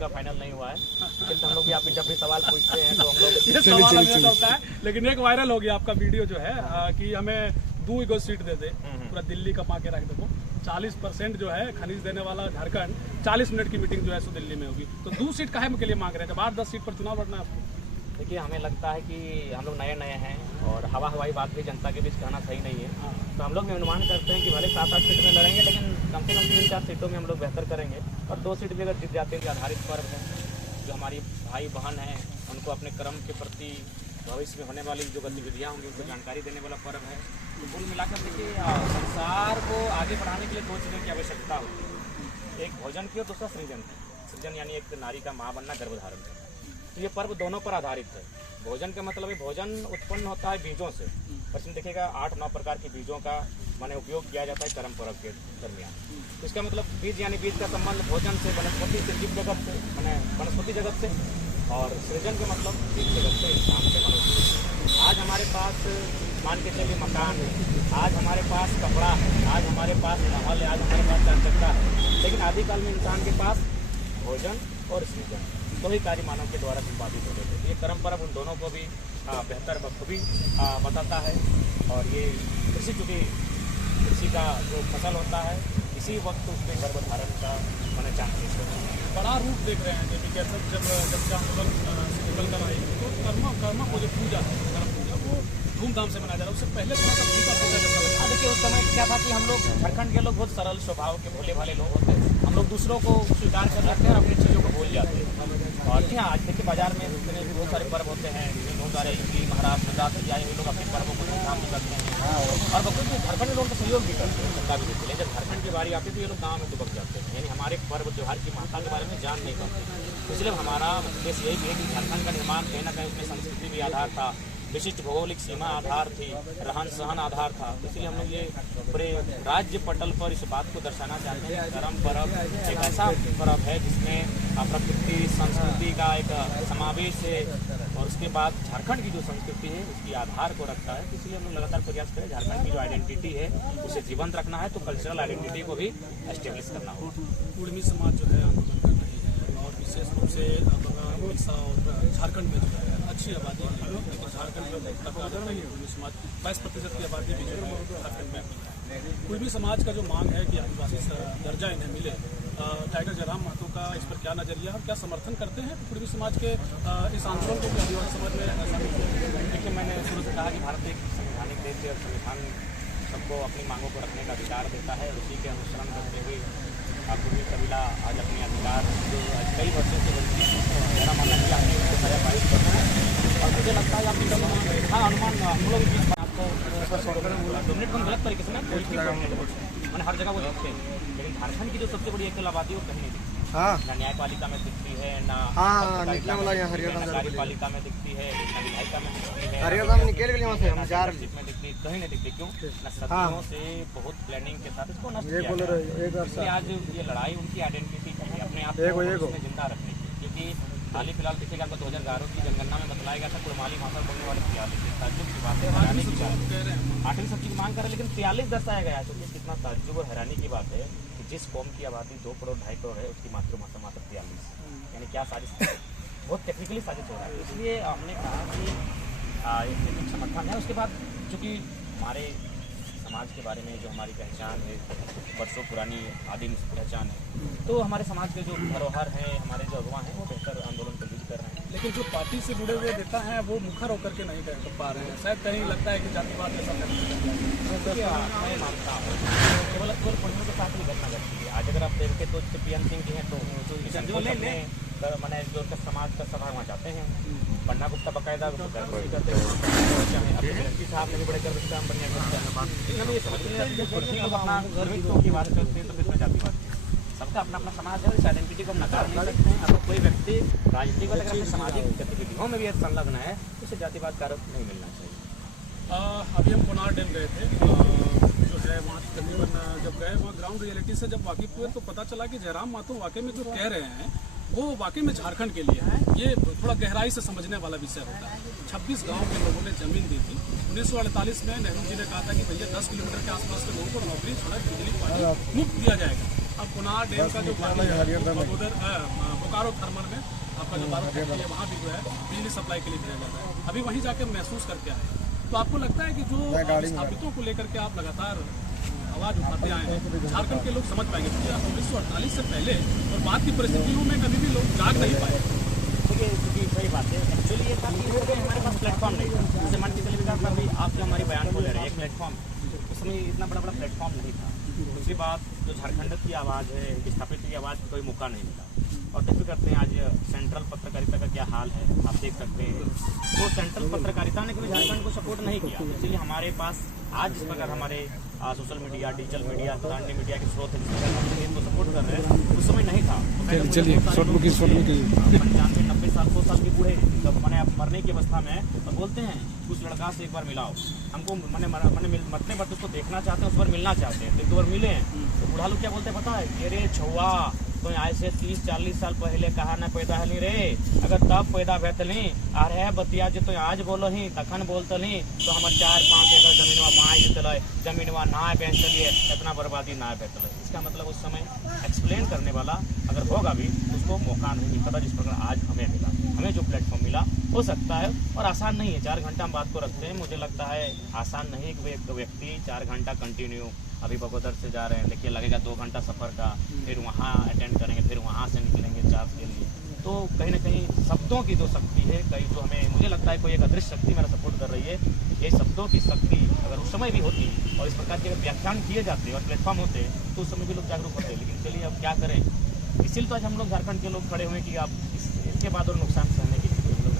का फाइनल नहीं हुआ है, लेकिन हम लोग भी आप जब भी सवाल पूछते हैं तो हम लोग ये सवाल हमें होता है। लेकिन एक वायरल हो गया आपका वीडियो जो है कि हमें 2 गो सीट दे दे, पूरा दिल्ली कमा के रख दो। 40% जो है खनिज देने वाला झारखंड, 40 मिनट की मीटिंग जो है सो दिल्ली में होगी, तो 2 सीट काहे के लिए मांग रहे हैं जब 8-10 सीट पर चुनाव लड़ना है आपको? देखिए, हमें लगता है कि हम लोग नए हैं और हवाई बात भी जनता के बीच कहना सही नहीं है। तो हम लोग भी अनुमान करते हैं कि भले 7-8 सीट में लड़ेंगे, लेकिन कम से कम 3-4 सीटों में हम लोग बेहतर करेंगे। और 2 सीट भी अगर जीत जाते हैं तो आधारित पर्व है, जो हमारी भाई बहन हैं उनको अपने कर्म के प्रति भविष्य में होने वाली जो गतिविधियाँ होंगी उनको जानकारी देने वाला पर्व है। तो कुल मिलाकर देखिए, संसार को आगे बढ़ाने के लिए 2 चीज़ों की आवश्यकता होती है, एक भोजन की और दूसरा सृजन की। सृजन यानी एक नारी का माँ बनना, गर्भधारण करना। तो ये पर्व दोनों पर आधारित है। भोजन का मतलब है भोजन उत्पन्न होता है बीजों से, इसमें देखिएगा 8-9 प्रकार के बीजों का माने उपयोग किया जाता है कर्म पर्व के दरमियान। तो इसका मतलब बीज यानी बीज का संबंध भोजन से, वनस्पति से, जीव जगत से, मैंने वनस्पति जगत से, और सृजन का मतलब जीव जगत से, इंसान से, मनुष्य से। आज हमारे पास मान के चलिए मकान है, आज हमारे पास कपड़ा है, आज हमारे पास महल है, आज हमारे पास 4 चक्का है, लेकिन आदिकाल में इंसान के पास भोजन और सृजन तो ही कार्य मानव के द्वारा संपादित होते थे। ये कर्म पर्व उन दोनों को भी बेहतर बखूबी बताता है। और ये कृषि, चूँकि कृषि का जो फसल होता है इसी वक्त उसके गर्भधारण का मैंने चांसेस है। बड़ा रूप देख रहे हैं जब से आंदोलन से निकल कर आई, तो कर्मा को जो पूजा है, कर्म पूजा, वो धूमधाम से मनाया जा रहा है। उससे पहले थोड़ा सा फीका फीका जैसा लगा। देखिए, उस समय क्या था कि हम लोग झारखंड के लोग बहुत सरल स्वभाव के भोले भाले लोग होते हैं। हम लोग दूसरों को स्वीकार कर लेते हैं और अपनी चीज़ों को भूल जाते हैं। और जी हाँ, आज देखिए बाजार में जितने भी बहुत सारे पर्व होते हैं, बहुत सारे यूपी, महाराष्ट्र, गुजरात से आए हुए लोग अपने पर्वों को धूमधाम से करते हैं और बखूबी झारखंड लोग तो सहयोग भी करते हैं, चंदा भी देते हैं। जब झारखंड की बारी आती है तो ये लोग गाँव में दुबक जाते हैं, यानी हमारे पर्व त्यौहार की महत्ता के बारे में जान नहीं पाते। इसलिए हमारा उद्देश्य यही है कि झारखंड का निर्माण कहीं ना कहीं उसमें संस्कृति भी आधार था, विशिष्ट भौगोलिक सीमा आधार थी, रहन सहन आधार था। इसलिए हम लोग ये पूरे राज्य पटल पर इस बात को दर्शाना चाहते हैं। कर्म पर्व एक ऐसा पर्व है जिसमें प्रकृति संस्कृति का एक समावेश है और उसके बाद झारखंड की जो संस्कृति है उसकी आधार को रखता है। इसलिए हम लोग लगातार प्रयास करें, झारखंड की जो आइडेंटिटी है उसे जीवंत रखना है, तो कल्चरल आइडेंटिटी को भी एस्टेब्लिश करना होगा। कुर्मी समाज जो है आंदोलन कर रही है और विशेष रूप से बंगाल, उड़ीसा और झारखंड में जो है अच्छी आबादी है, लेकिन झारखंड में कुर्मी समाज 22% की आबादी भी जो है झारखंड में। कुर्मी समाज का जो मांग है कि आदिवासी दर्जा इन्हें मिले, टाइगर जयराम महतो का इस पर क्या नजरिया और क्या समर्थन करते हैं कुर्मी समाज के इस आंदोलन को आदिवासी समाज में? देखिए, मैंने शुरू से कहा कि भारत एक संवैधानिक देश है और संविधान सबको अपनी मांगों को रखने का अधिकार देता है। उसी के अनुसरण करते हुए कुर्मी कबीला आज अपने अधिकार जो कई वर्षों से मेरा मानना है आपने उसको पारित करना है। और मुझे लगता है आपकी हाँ अनुमान हम लोग बीच में आपको 2 मिनट में गलत तरीके से ना मैंने हर जगह वो दिखते हैं, लेकिन झारखंड की जो सबसे बड़ी एकल आबादी वो कहीं नहीं दिखती। ना न्यायपालिका में दिखती है, ना कार्यपालिका में दिखती है, ना विधायिका में दिखती है, में दिखती, कहीं नहीं दिखती। क्यों? न सदियों से बहुत प्लानिंग के साथ इसको नष्ट किया गया। इसलिए आज ये लड़ाई उनकी आइडेंटिटी की है, अपने आप को जिंदा रखने की। क्योंकि हाल ही फिलहाल देखिएगा आपको 2011 की जनगणना में बताया गया था कुड़माली भाषा बोलने वाले 43 ताज्जुब की बात है, हैरानी की बात है। 8वीं सब्जी की मांग कर रहे, लेकिन 43 दर्शाया गया है। तो कितना ताज्जुब और हैरानी की बात है कि जिस कौम की आबादी 2 करोड़ 2.5 करोड़ है उसकी मातृभाषा मात्र 43, यानी क्या साजिश, बहुत टेक्निकली साजिश हो रहा है। इसलिए हमने कहा कि इसमें समर्थन है। उसके बाद चूँकि हमारे समाज के बारे में जो हमारी पहचान है, वर्षों पुरानी आदिम पहचान है, तो हमारे समाज के जो धरोहर हैं, हमारे जो अगवा हैं, वो बेहतर आंदोलन को लीड कर रहे हैं। लेकिन जो पार्टी से जुड़े हुए नेता हैं वो मुखर होकर के नहीं कर पा रहे हैं, शायद कहीं लगता है कि जातिवाद जैसा मैं मानता हूँ केवल पुण्यों के साथ भी घटना घटती है। आज अगर आप देखते तो पीएन सिंह जी हैं तो मैंने जो समाज का सभा वहाँ जाते हैं, पन्ना गुप्ता बाकायदा करते हैं, साहब ने भी बड़े गर्व से हम ये अपना गर्वित्व की बात करते हैं तो फिर जातिवाद सबका अपना अपना समाज है, इस आइडेंटिटी को हम नकार नहीं सकते हैं। अगर कोई व्यक्ति राजनीतिक अगर अपने सामाजिक गतिविधियों में भी संलग्न है तो उसे जातिवाद का आरोप नहीं मिलना चाहिए। अभी हम कोनार डैम गए थे, जो है वहाँ तकरीबन जब गए वहाँ ग्राउंड रियलिटी से जब वाकिफ हुए तो पता चला कि जयराम महतो वाकई में जो कह रहे हैं वो वाकई में झारखंड के लिए है। ये थोड़ा गहराई से समझने वाला विषय होता है। 26 गांव के लोगों ने जमीन दी थी। 1948 में नेहरू जी ने कहा था कि भैया 10 किलोमीटर के आसपास के लोगों को नौकरी छोड़ा बिजली पानी मुफ्त दिया जाएगा। अब कुनार डैम का जो पानी है उधर बोकारो थर्मल में आपका जो भारत फैक्ट्री है वहाँ भी जो है बिजली सप्लाई के लिए भेजा जाता है। अभी वहीं जाके महसूस करके आए। तो आपको लगता है कि जो विस्थापितों को लेकर के आप लगातार आवाज़ उठाते आए हैं, झारखंड के लोग समझ पाएंगे? क्योंकि 1948 से पहले और बाद की परिस्थितियों में कभी भी लोग जाग नहीं पाए। देखिए सही बात है। एक्चुअली ये था कि हमारे पास प्लेटफॉर्म नहीं था। जैसे मान के चलिए विकास अभी आप जो हमारी बयान को ले रहे हैं, एक प्लेटफॉर्म, उसमें इतना बड़ा प्लेटफॉर्म नहीं था। दूसरी बात, जो झारखंड की आवाज़ है, विस्थापित की आवाज़ कोई मौका नहीं मिला। और देखते करते हैं आज सेंट्रल पत्रकारिता का क्या हाल है, आप देख सकते हैं। तो सेंट्रल पत्रकारिता ने कभी झारखंड को सपोर्ट नहीं किया। इसलिए हमारे पास आज जिस प्रकार हमारे सोशल मीडिया, डिजिटल मीडिया, अन्य मीडिया के स्रोत है, जिस प्रकार हम इनको सपोर्ट कर रहे हैं, उस समय नहीं था। चलिए 95, 90 साल, 100 साल के बूढ़े जब मैंने अब मरने की अवस्था में तो बोलते हैं उस लड़का से एक बार मिलाओ, हमको मैंने मरने पर उसको देखना चाहते हैं, उस बार मिलना चाहते हैं। तो एक दो बार मिले हैं तो बूढ़ा लोग क्या बोलते हैं पता है? अरे छुआ तो आज से 30-40 साल पहले कहा ना पैदा हली रे, अगर तब पैदा भेतली अरे बतिया जो तो आज बोलो ही तखन बोलतली तो हमारे 4-5 एकड़ जमीनवा पाँच देते जमीनवा ना बेचलिए, इतना बर्बादी ना बेचल। इसका मतलब उस समय एक्सप्लेन करने वाला अगर होगा भी उसको मौका नहीं मिलता था, जिस प्रकार आज हमें मिला। हमें जो प्लेटफॉर्म मिला हो सकता है और आसान नहीं है। 4 घंटा हम बात को रखते हैं, मुझे लगता है आसान नहीं है कि एक व्यक्ति 4 घंटा कंटिन्यू अभी बगोदर से जा रहे हैं, देखिए लगेगा 2 घंटा सफ़र का, फिर वहाँ अटेंड करेंगे, फिर वहाँ से निकलेंगे चार्ज के लिए। तो कहीं ना कहीं शब्दों की जो शक्ति है, कहीं जो हमें मुझे लगता है कोई एक अदृश्य शक्ति मेरा सपोर्ट कर रही है। ये शब्दों की शक्ति अगर उस समय भी होती और इस प्रकार के अगर व्याख्यान किए जाते और प्लेटफॉर्म होते तो उस समय भी लोग जागरूक होते। लेकिन चलिए अब क्या करें, इसीलिए तो आज हम लोग झारखंड के लोग खड़े हुए कि आप इसके बाद और नुकसान सहने की स्थिति हम लोग।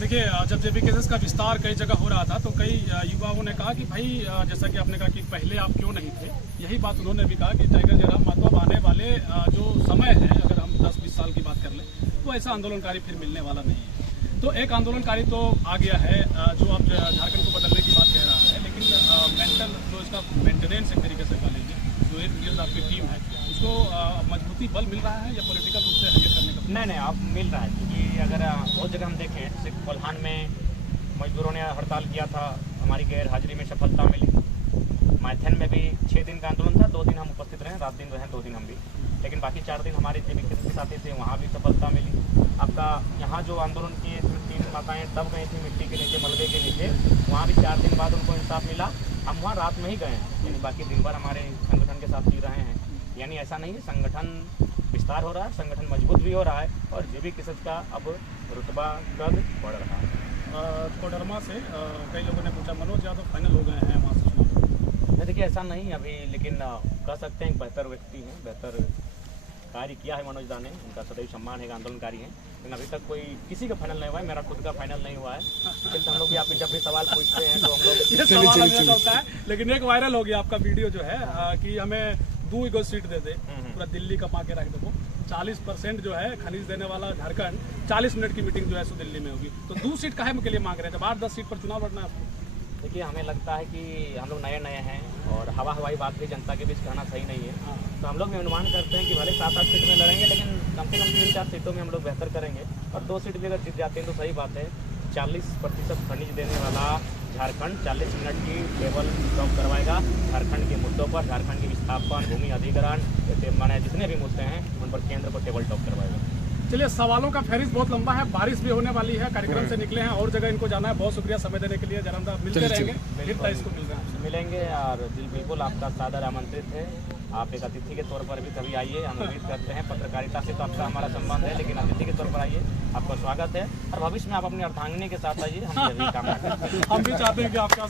देखिए, जब जेबी केसेस का विस्तार कई जगह हो रहा था तो कई युवाओं ने कहा कि भाई जैसा कि आपने कहा कि पहले आप क्यों नहीं थे, यही बात उन्होंने भी कहा कि टाइगर जयराम मतलब आने वाले जो समय है, अगर हम 10-20 साल की बात कर लें तो ऐसा आंदोलनकारी फिर मिलने वाला नहीं है। तो एक आंदोलनकारी तो आ गया है जो अब झारखंड को बदलने की बात कह रहा है, लेकिन मेंटल जो इसका मेंटेनेंस एक तरीके से कह लीजिए, जो एक आपकी टीम है उसको मजबूती बल मिल रहा है या पॉलिटिकल रूप से हायर करने का? नहीं, अब मिल रहा है। क्योंकि अगर बहुत जगह हम देखें, जैसे कोल्हान में मजदूरों ने हड़ताल किया था, हमारी गैर हाजिरी में सफलता मिली। मैथन में भी 6 दिन का आंदोलन था, 2 दिन हम उपस्थित रहे, रात दिन रहे 2 दिन हम भी, लेकिन बाकी 4 दिन हमारे जेबी के साथी थे, वहाँ भी सफलता मिली। आपका यहाँ जो आंदोलन किए 3 माताएँ दब गई थी मिट्टी के नीचे, मलबे के नीचे, वहाँ भी 4 दिन बाद उनको इंसाफ मिला। हम वहाँ रात में ही गए, यानी बाकी दिन भर हमारे संगठन के साथ जी रहे हैं। यानी ऐसा नहीं है, संगठन विस्तार हो रहा है, संगठन मजबूत भी हो रहा है और जेबी केसेस का अब रुतबा कद बढ़ रहा है। कोडरमा से कई लोगों ने पूछा मनोज यादव फाइनल हो गए हैं वहाँ से चुनाव? नहीं, देखिए ऐसा नहीं अभी, लेकिन कह सकते हैं बेहतर व्यक्ति हैं, बेहतर कार्य किया है मनोज दा ने, उनका सदैव सम्मान है, आंदोलनकारी हैं। लेकिन अभी तक कोई किसी का फाइनल नहीं हुआ है, मेरा खुद का फाइनल नहीं हुआ है। लेकिन हम लोग भी आप जब भी सवाल पूछते हैं तो हम लोग ये सवाल हमेशा होता है। लेकिन एक वायरल हो गया आपका वीडियो जो है कि हमें 2 सीट दे दे, पूरा दिल्ली कमा के रख दो। 40% जो है खनिज देने वाला झारखंड, 40 मिनट की मीटिंग जो है सो दिल्ली में होगी। तो 2 सीट काहे के लिए मांग रहे हैं जब 8-10 सीट पर चुनाव लड़ना है आपको? देखिए, हमें लगता है कि हम लोग नए हैं और हवाई बात भी जनता के बीच कहना सही नहीं है। तो हम लोग भी अनुमान करते हैं कि भले 7-8 सीट में लड़ेंगे, लेकिन कम से कम 3-4 सीटों में हम लोग बेहतर करेंगे। और 2 सीट भी अगर जीत जाते हैं तो सही बात है। 40% खनिज देने वाला झारखंड 40 मिनट की टेबल टॉक करवाएगा झारखंड के मुद्दों पर, झारखंड के विस्थापन, भूमि अधिग्रहण, माने जितने भी मुद्दे हैं उन पर केंद्र को टेबल टॉक करवाएगा। चलिए, सवालों का फहरिस्त बहुत लंबा है, बारिश भी होने वाली है, कार्यक्रम से निकले हैं और जगह इनको जाना है। बहुत शुक्रिया समय देने के लिए जयराम दा, मिलते रहेंगे, इसको मिलेंगे और बिल्कुल आपका सादर आमंत्रित है। आप एक अतिथि के तौर पर भी कभी आइए, हम उम्मीद करते हैं पत्रकारिता से तो आपका हमारा संबंध है, लेकिन अतिथि के तौर पर आइए, आपका स्वागत है। और भविष्य में आप अपनी अर्धांगिनी के साथ आइए, हम यही काम करते हैं। हम भी चाहते हैं कि आपका